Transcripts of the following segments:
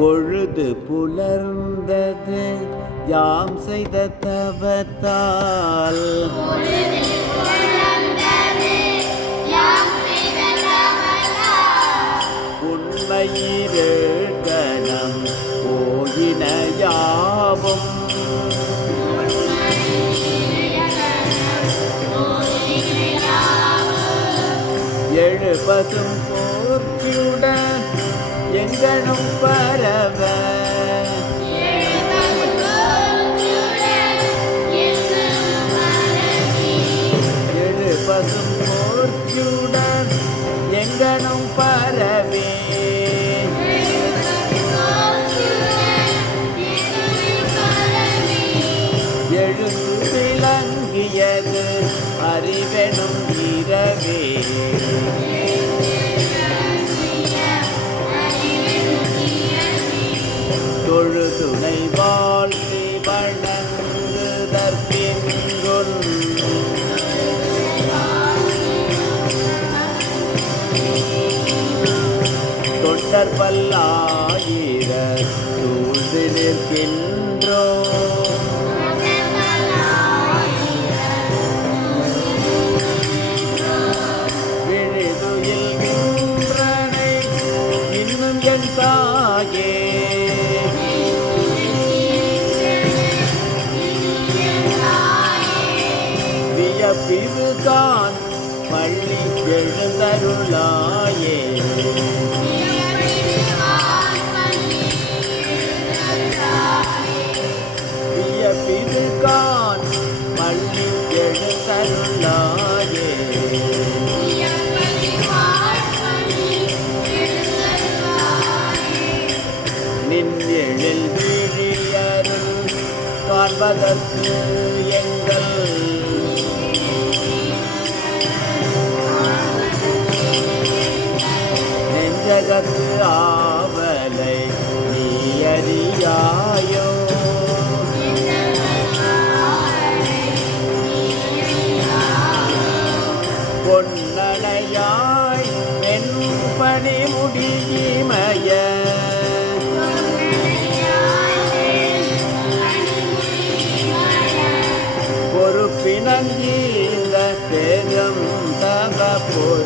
பொழுது புலர்ந்தது. யாம் செய்த தவத்தால். உண்மையிரு கணம் போயின யாவும். எழுபதும் போர்ச்சியுடன் எங்கனும் பரவ. எழுபதும் போர்ச்சியுடன் எங்கனும் பரவே. எழுந்து விளங்கியது அறிவெனும் இரவே. தொழுதுணை வாழ்த்தி வணங்குதற்பின்குன் தொண்டர் பல்லாயிர சூழ்ந்து நிற்கின்றோ விழுதுயில் நின்றனை இன்னும் என் தாயே. பிறப்பிதுதான் பள்ளி எழுந்தருளாயே. வியப்பிதுதான் பள்ளி எழுந்தருளாயே. நின் எழில் விழியருள் காண்பதற்கு எங்கள் நெஞ்சகத்து ஆவலை நீ அறியாயோ? பொன்னணையாய் என் பணி முடியுமய பொறுப்பினங்கீந்த பெரும் தவ பொருளே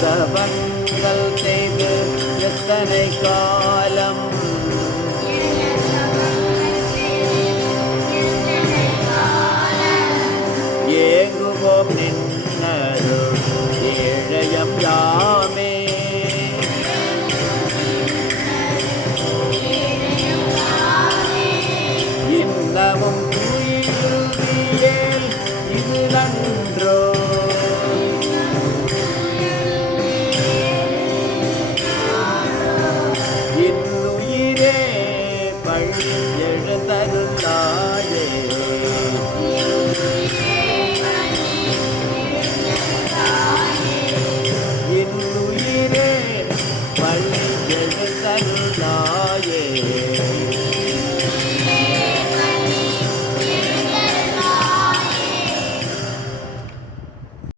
தவங்கள் செய்து எத்தனை காலம்? ஏங்குவோம் நின்னரு ஏழையம் யார்? 别人在等待。